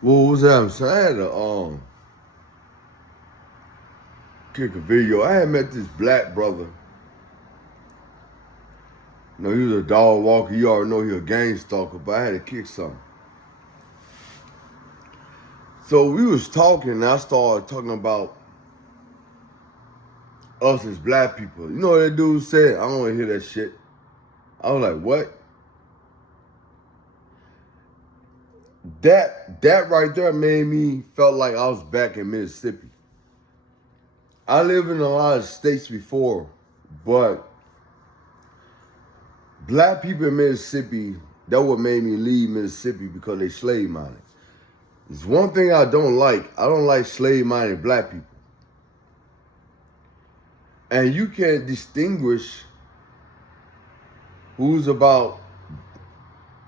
What was that? So I had to kick a video. I had met this black brother. You know, he was a dog walker. You already know he a gang stalker, but I had to kick something. So we was talking, and I started talking about us as black people. You know what that dude said? I don't want to hear that shit. I was like, what? That right there made me felt like I was back in Mississippi. I lived in a lot of states before, but black people in Mississippi, that what made me leave Mississippi because they slave minded. There's one thing I don't like. I don't like slave minded black people. And you can't distinguish who's about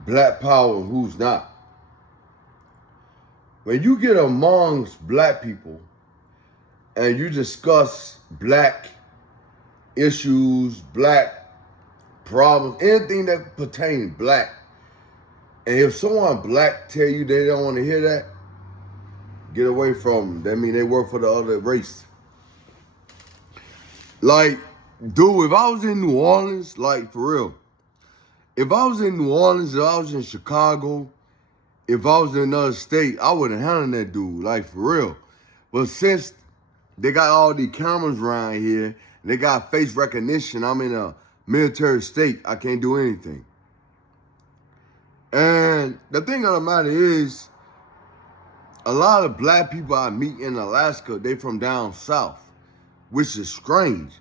black power and who's not. When you get amongst black people and you discuss black issues, black problems, anything that pertains black, and if someone black tell you they don't want to hear that, get away from them. That mean they work for the other race. Like, dude, if I was in New Orleans, like for real, if I was in New Orleans, if I was in Chicago, if I was in another state, I wouldn't handle that dude, like for real. But since they got all these cameras around here, and they got face recognition, I'm in a military state, I can't do anything. And the thing of the matter is, a lot of black people I meet in Alaska, they from down south, which is strange.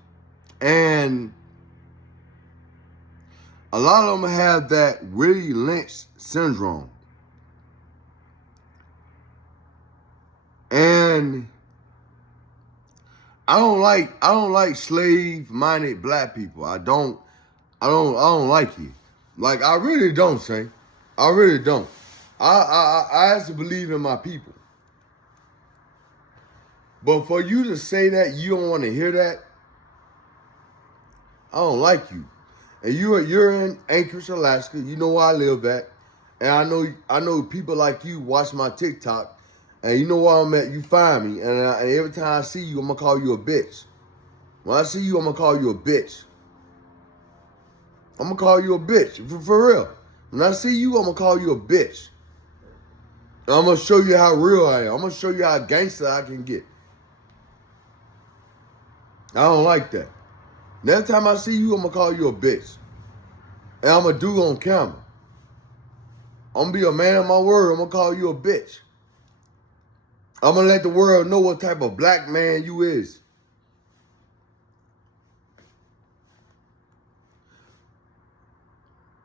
And a lot of them have that Willie Lynch syndrome. And I don't like slave-minded black people. I don't like it. Like, I really don't, say. I really don't. I have to believe in my people. But for you to say that you don't want to hear that, I don't like you. And you're in Anchorage, Alaska. You know where I live at. And I know people like you watch my TikTok. And you know where I'm at, you find me. And every time I see you, I'm going to call you a bitch. When I see you, I'm going to call you a bitch. I'm going to call you a bitch, for real. When I see you, I'm going to call you a bitch. And I'm going to show you how real I am. I'm going to show you how gangster I can get. I don't like that. Next time I see you, I'm going to call you a bitch. And I'm going to do it on camera. I'm going to be a man of my word. I'm going to call you a bitch. I'm going to let the world know what type of black man you is.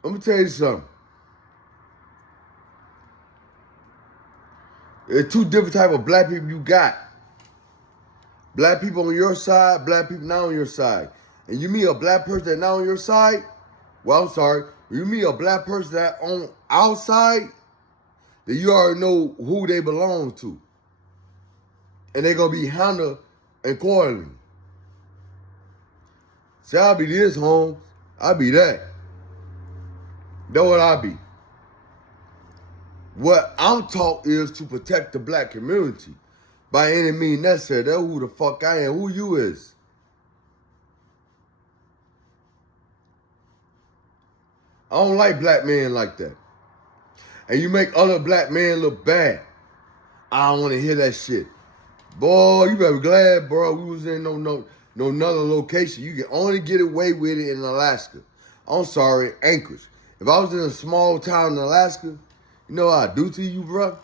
Let me tell you something. There's two different type of black people you got. Black people on your side, black people not on your side. And you meet a black person that not on your side, well, I'm sorry. You meet a black person that on outside, then you already know who they belong to. And they're going to be handled accordingly. Say, I'll be this, Holmes. I'll be that. That's what I'll be. What I'm taught is to protect the black community. By any means necessary. That's who the fuck I am. Who you is. I don't like black men like that. And you make other black men look bad. I don't want to hear that shit. Boy, you better be glad, bro, we was in no another location. You can only get away with it in Alaska. I'm sorry, Anchorage. If I was in a small town in Alaska, you know what I'd do to you, bro?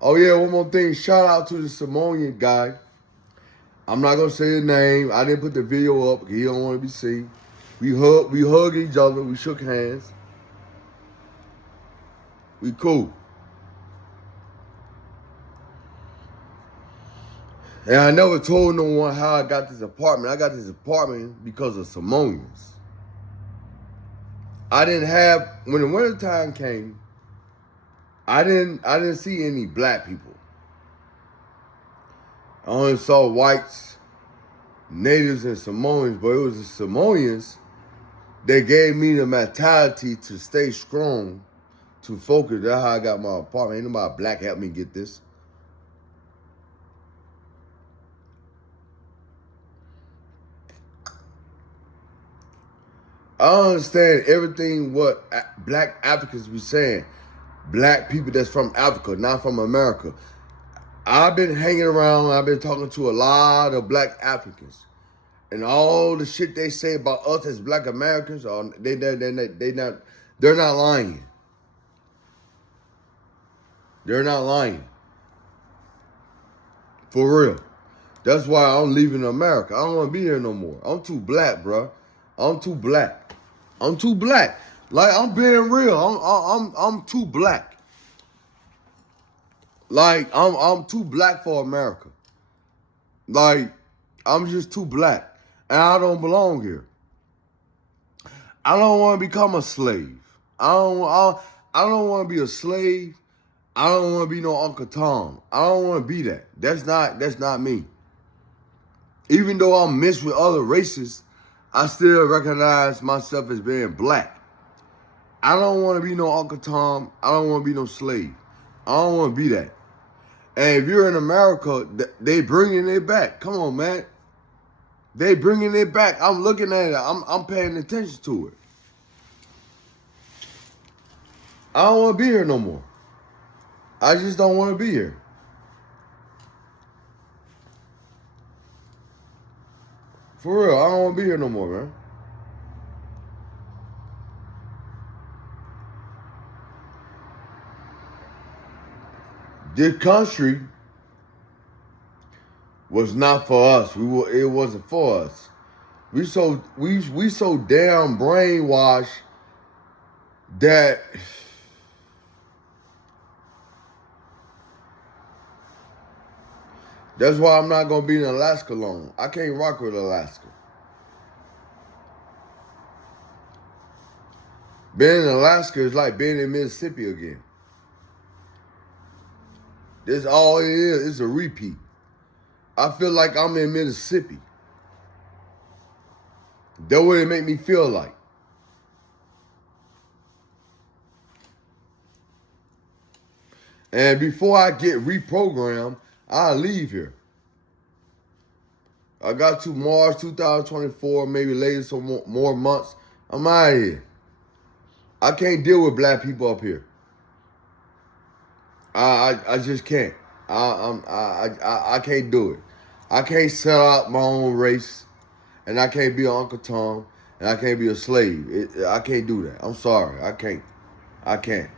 Oh yeah, one more thing. Shout out to the Samoan guy. I'm not gonna say his name. I didn't put the video up because he don't want to be seen. We hug each other. We shook hands. We cool. And I never told no one how I got this apartment. I got this apartment because of Samoans. I didn't have, when the wintertime came, I didn't see any black people. I only saw whites, natives, and Samoans, but it was the Samoans that gave me the mentality to stay strong, to focus. That's how I got my apartment. Ain't nobody black help me get this. I understand everything what black Africans be saying. Black people that's from Africa, not from America. I've been hanging around, I've been talking to a lot of black Africans. And all the shit they say about us as black Americans, they're not lying. They're not lying. For real. That's why I'm leaving America. I don't want to be here no more. I'm too black, bro. I'm too black. I'm too black. Like, I'm being real. I'm too black. Like, I'm too black for America. Like, I'm just too black. And I don't belong here. I don't want to become a slave. I don't want to be a slave. I don't want to be no Uncle Tom. I don't want to be that. That's not me. Even though I'm mixed with other races, I still recognize myself as being black. I don't want to be no Uncle Tom. I don't want to be no slave. I don't want to be that. And if you're in America, they bringing it back. Come on, man. They bringing it back. I'm looking at it. I'm paying attention to it. I don't want to be here no more. I just don't want to be here. For real, I don't want to be here no more, man. This country was not for us. It wasn't for us. We so damn brainwashed that that's why I'm not gonna be in Alaska long. I can't rock with Alaska. Being in Alaska is like being in Mississippi again. That's all it is. It's a repeat. I feel like I'm in Mississippi. That's what it make me feel like. And before I get reprogrammed, I'll leave here. I got to March 2024, maybe later some more months. I'm out of here. I can't deal with black people up here. I just can't. I can't do it. I can't sell out my own race, and I can't be an Uncle Tom, and I can't be a slave. I can't do that. I'm sorry. I can't.